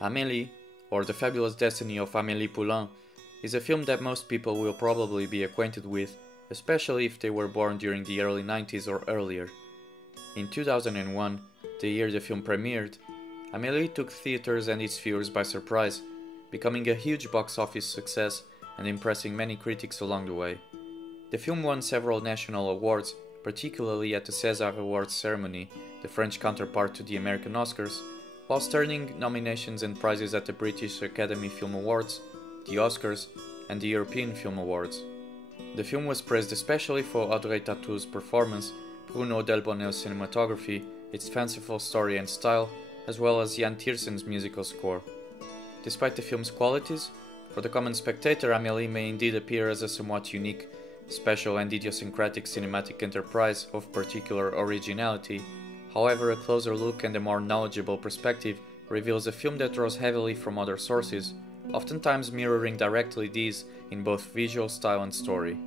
Amélie, or The Fabulous Destiny of Amélie Poulain, is a film that most people will probably be acquainted with, especially if they were born during the early 90s or earlier. In 2001, the year the film premiered, Amélie took theaters and its viewers by surprise, becoming a huge box office success and impressing many critics along the way. The film won several national awards, particularly at the César Awards ceremony, the French counterpart to the American Oscars, whilst earning nominations and prizes at the British Academy Film Awards, the Oscars, and the European Film Awards. The film was praised especially for Audrey Tauto's performance, Bruno Delbonnel's cinematography, its fanciful story and style, as well as Jan Tiersen's musical score. Despite the film's qualities, for the common spectator, Amélie may indeed appear as a somewhat unique, special and idiosyncratic cinematic enterprise of particular originality. However, a closer look and a more knowledgeable perspective reveals a film that draws heavily from other sources, oftentimes mirroring directly these in both visual style and story.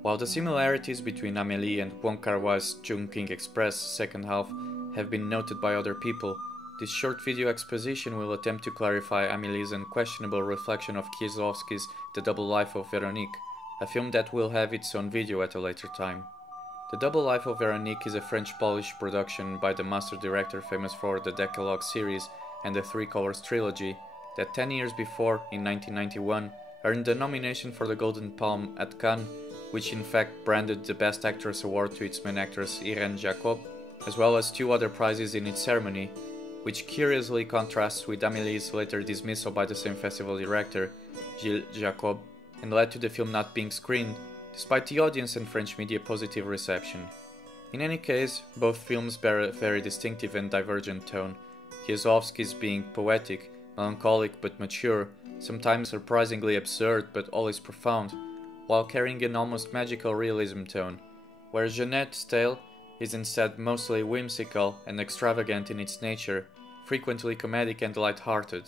While the similarities between Amélie and Wong Kar-wai's Chungking Express second half have been noted by other people, this short video exposition will attempt to clarify Amélie's unquestionable reflection of Kieslowski's The Double Life of Veronique, a film that will have its own video at a later time. The Double Life of Veronique is a French-Polish production by the master director famous for the Decalogue series and the Three Colors trilogy that 10 years before, in 1991, earned the nomination for the Golden Palm at Cannes, which in fact branded the Best Actress award to its main actress Irene Jacob, as well as 2 other prizes in its ceremony, which curiously contrasts with Amélie's later dismissal by the same festival director, Gilles Jacob, and led to the film not being screened, despite the audience and French media positive reception. In any case, both films bear a very distinctive and divergent tone, Kieslowski's being poetic, melancholic but mature, sometimes surprisingly absurd but always profound, while carrying an almost magical realism tone, whereas Jeanette's tale is instead mostly whimsical and extravagant in its nature, frequently comedic and light-hearted.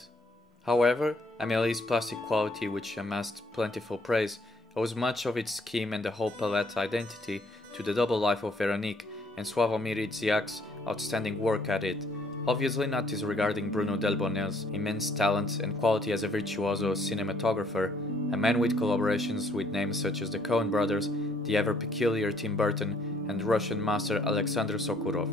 However, Amélie's plastic quality, which amassed plentiful praise, owes much of its scheme and the whole palette identity to The Double Life of Veronique and Sławomir Idziak's outstanding work at it, obviously not disregarding Bruno Delbonnel's immense talent and quality as a virtuoso cinematographer, a man with collaborations with names such as the Coen brothers, the ever-peculiar Tim Burton, and Russian master Alexander Sokurov.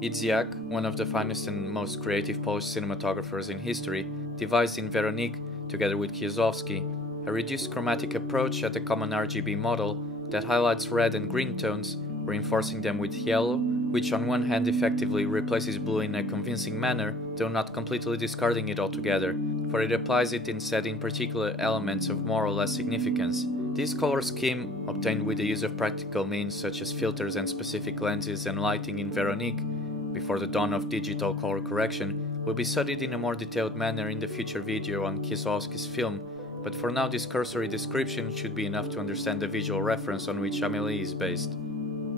Idziak, one of the finest and most creative Polish cinematographers in history, devised in Veronique, together with Kieslowski, a reduced chromatic approach at the common RGB model that highlights red and green tones, reinforcing them with yellow, which on one hand effectively replaces blue in a convincing manner, though not completely discarding it altogether, for it applies it instead in particular elements of more or less significance. This color scheme, obtained with the use of practical means such as filters and specific lenses and lighting in Veronique, before the dawn of digital color correction, will be studied in a more detailed manner in the future video on Kieslowski's film, but for now this cursory description should be enough to understand the visual reference on which Amélie is based.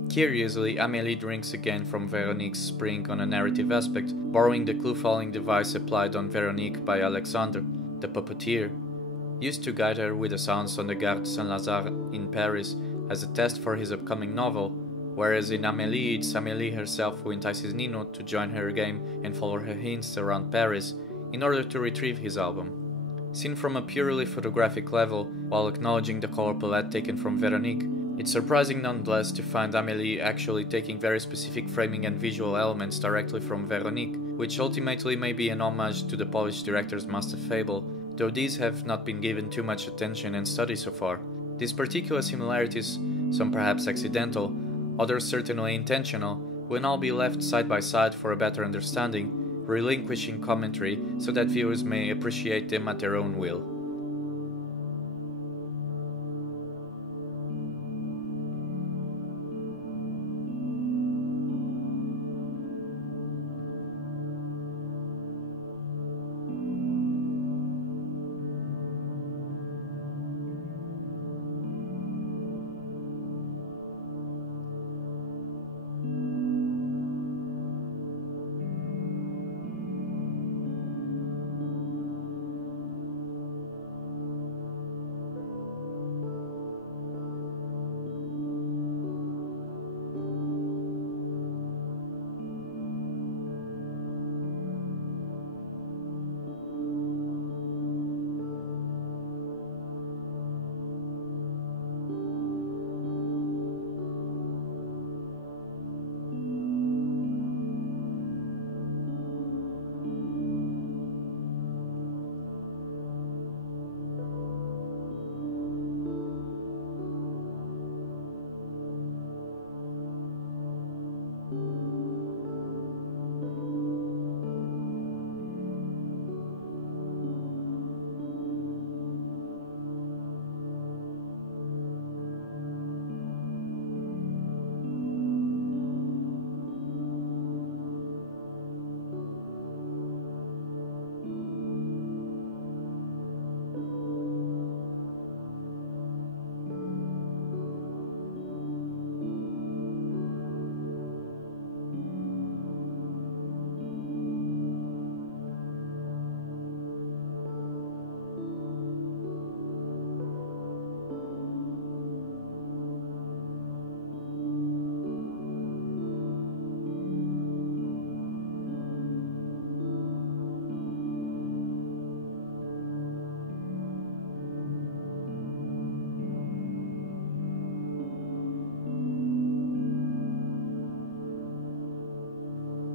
Curiously, Amélie drinks again from Veronique's spring on a narrative aspect, borrowing the clue-following device applied on Veronique by Alexandre, the puppeteer, used to guide her with the sounds on the Gare Saint-Lazare in Paris as a test for his upcoming novel, whereas in Amélie it's Amélie herself who entices Nino to join her game and follow her hints around Paris in order to retrieve his album. Seen from a purely photographic level, while acknowledging the color palette taken from Veronique, it's surprising nonetheless to find Amélie actually taking very specific framing and visual elements directly from Veronique, which ultimately may be an homage to the Polish director's master fable, though these have not been given too much attention and study so far. These particular similarities, some perhaps accidental, others certainly intentional, will all be left side by side for a better understanding, relinquishing commentary so that viewers may appreciate them at their own will.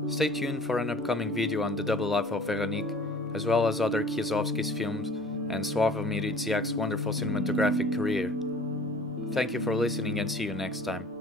Stay tuned for an upcoming video on the double life of Veronique, as well as other Kieslowski's films and Sławomir Idziak's wonderful cinematographic career. Thank you for listening and see you next time.